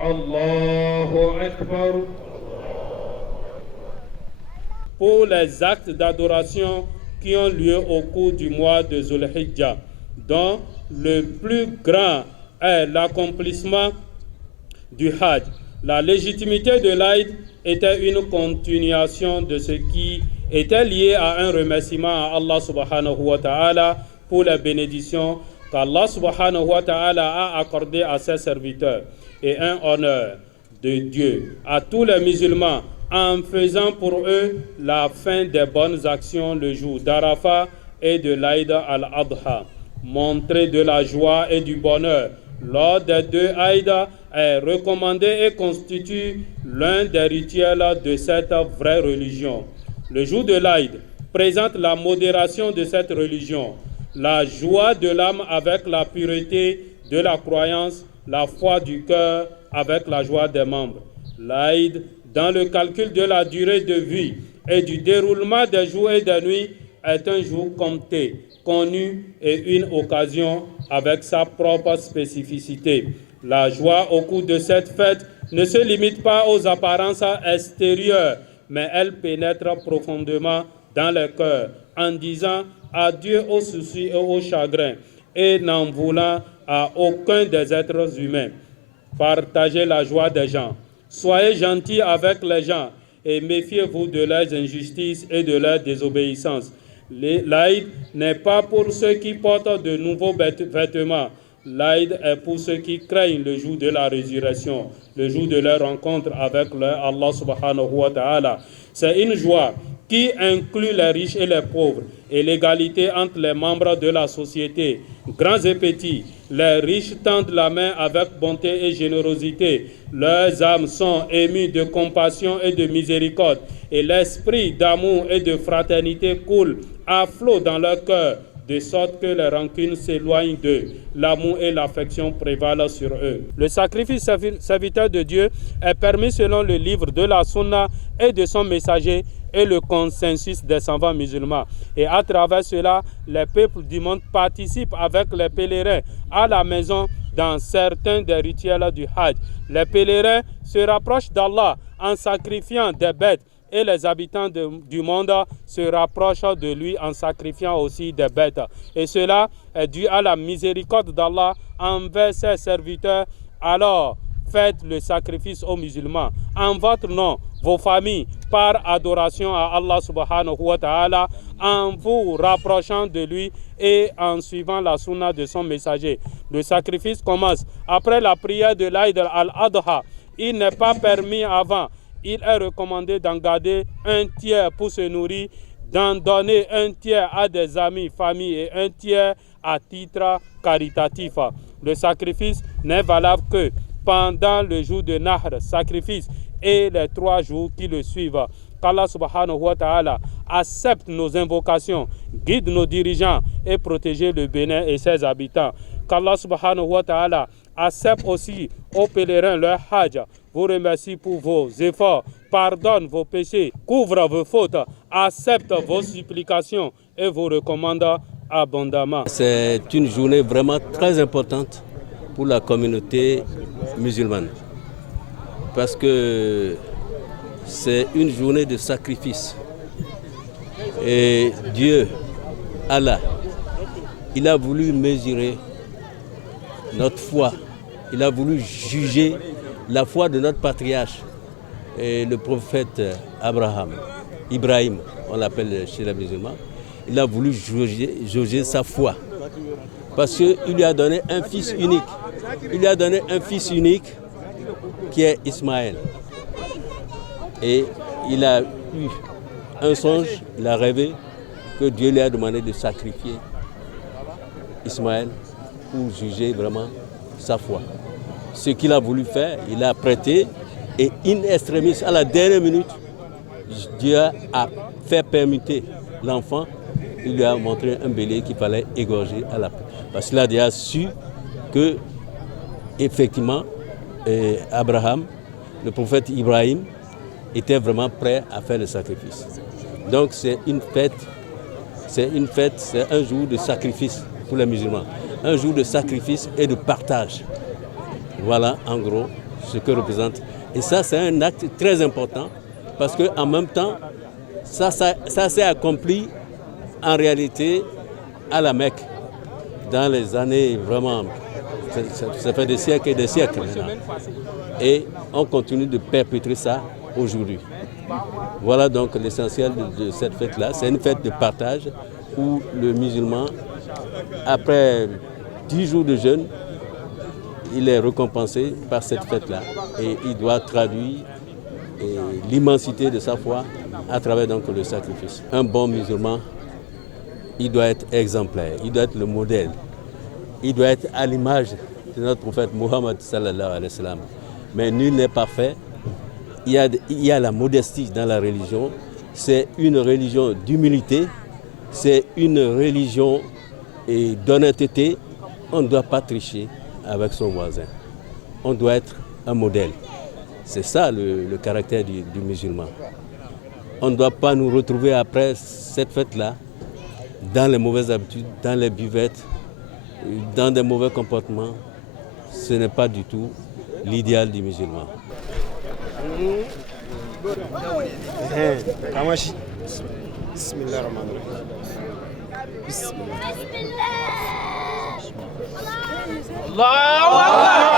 Allahu Akbar. Pour les actes d'adoration qui ont lieu au cours du mois de Zulhijjah, dont le plus grand est l'accomplissement du Hajj. La légitimité de l'Aïd était une continuation de ce qui était lié à un remerciement à Allah subhanahu wa ta'ala pour les bénédictions qu'Allah subhanahu wa ta'ala a accordées à ses serviteurs et un honneur de Dieu à tous les musulmans en faisant pour eux la fin des bonnes actions le jour d'Arafat et de l'Aïd al-Adha. Montrer de la joie et du bonheur lors des deux Aïd est recommandé et constitue l'un des rituels de cette vraie religion. Le jour de l'Aïd présente la modération de cette religion, la joie de l'âme avec la pureté de la croyance, la foi du cœur avec la joie des membres. L'Aïd, dans le calcul de la durée de vie et du déroulement des jours et des nuits, est un jour compté, connu et une occasion avec sa propre spécificité. La joie au cours de cette fête ne se limite pas aux apparences extérieures, mais elle pénètre profondément dans le cœur en disant adieu aux soucis et aux chagrins et n'en voulant à aucun des êtres humains. Partagez la joie des gens. Soyez gentils avec les gens et méfiez-vous de leurs injustices et de leur désobéissance. L'Aïd n'est pas pour ceux qui portent de nouveaux vêtements. L'Aïd est pour ceux qui craignent le jour de la résurrection, le jour de leur rencontre avec leur Allah subhanahu wa ta'ala. C'est une joie qui inclut les riches et les pauvres et l'égalité entre les membres de la société, grands et petits. Les riches tendent la main avec bonté et générosité. Leurs âmes sont émues de compassion et de miséricorde. Et l'esprit d'amour et de fraternité coule à flot dans leur cœur, de sorte que les rancunes s'éloignent d'eux. L'amour et l'affection prévalent sur eux. Le sacrifice serviteur de Dieu est permis selon le livre de la Sunna et de son messager et le consensus des savants musulmans. Et à travers cela, les peuples du monde participent avec les pèlerins à la maison dans certains des rituels du Hajj. Les pèlerins se rapprochent d'Allah en sacrifiant des bêtes et les habitants du monde se rapprochent de lui en sacrifiant aussi des bêtes. Et cela est dû à la miséricorde d'Allah envers ses serviteurs. Alors, faites le sacrifice aux musulmans en votre nom, vos familles, par adoration à Allah subhanahu wa ta'ala, en vous rapprochant de lui et en suivant la sunna de son messager. Le sacrifice commence après la prière de l'Aïd al-Adha. Il n'est pas permis avant. Il est recommandé d'en garder un tiers pour se nourrir, d'en donner un tiers à des amis, familles et un tiers à titre caritatif. Le sacrifice n'est valable que pendant le jour de Nahr, sacrifice, et les 3 jours qui le suivent. Qu'Allah subhanahu wa ta'ala accepte nos invocations, guide nos dirigeants et protège le Bénin et ses habitants. Qu'Allah subhanahu wa ta'ala accepte aussi aux pèlerins leur hajj, vous remercie pour vos efforts, pardonne vos péchés, couvre vos fautes, accepte vos supplications et vous recommande abondamment. C'est une journée vraiment très importante pour la communauté musulmane parce que c'est une journée de sacrifice. Et Dieu, Allah, il a voulu mesurer notre foi, il a voulu juger la foi de notre patriarche, et le prophète Ibrahim, on l'appelle chez les musulmans. Il a voulu jauger sa foi parce qu'il lui a donné un fils unique. Il lui a donné un fils unique qui est Ismaël. Et il a eu un songe, il a rêvé que Dieu lui a demandé de sacrifier Ismaël pour juger vraiment sa foi. Ce qu'il a voulu faire, il a prêté et in extremis, à la dernière minute, Dieu a fait permuter l'enfant. Il lui a montré un bélier qu'il fallait égorger à la paix. Parce qu'il a déjà su que, effectivement, Abraham, le prophète Ibrahim, était vraiment prêt à faire le sacrifice. Donc c'est une fête, c'est un jour de sacrifice pour les musulmans. Un jour de sacrifice et de partage. Voilà en gros ce que représente. Et ça, c'est un acte très important parce qu'en même temps, ça s'est accompli en réalité à la Mecque dans les années vraiment, ça fait des siècles et des siècles maintenant. Et on continue de perpétrer ça aujourd'hui. Voilà donc l'essentiel de cette fête-là. C'est une fête de partage où le musulman, après 10 jours de jeûne, il est récompensé par cette fête-là et il doit traduire l'immensité de sa foi à travers donc le sacrifice. Un bon musulman, il doit être exemplaire, il doit être le modèle, il doit être à l'image de notre prophète Mohammed sallallahu alayhi wa sallam. Mais nul n'est parfait. Il y a la modestie dans la religion. C'est une religion d'humilité, c'est une religion d'honnêteté. On ne doit pas tricher avec son voisin. On doit être un modèle. C'est ça le caractère du musulman. On ne doit pas nous retrouver après cette fête-là dans les mauvaises habitudes, dans les buvettes, dans des mauvais comportements. Ce n'est pas du tout l'idéal du musulman. Allahu Akbar.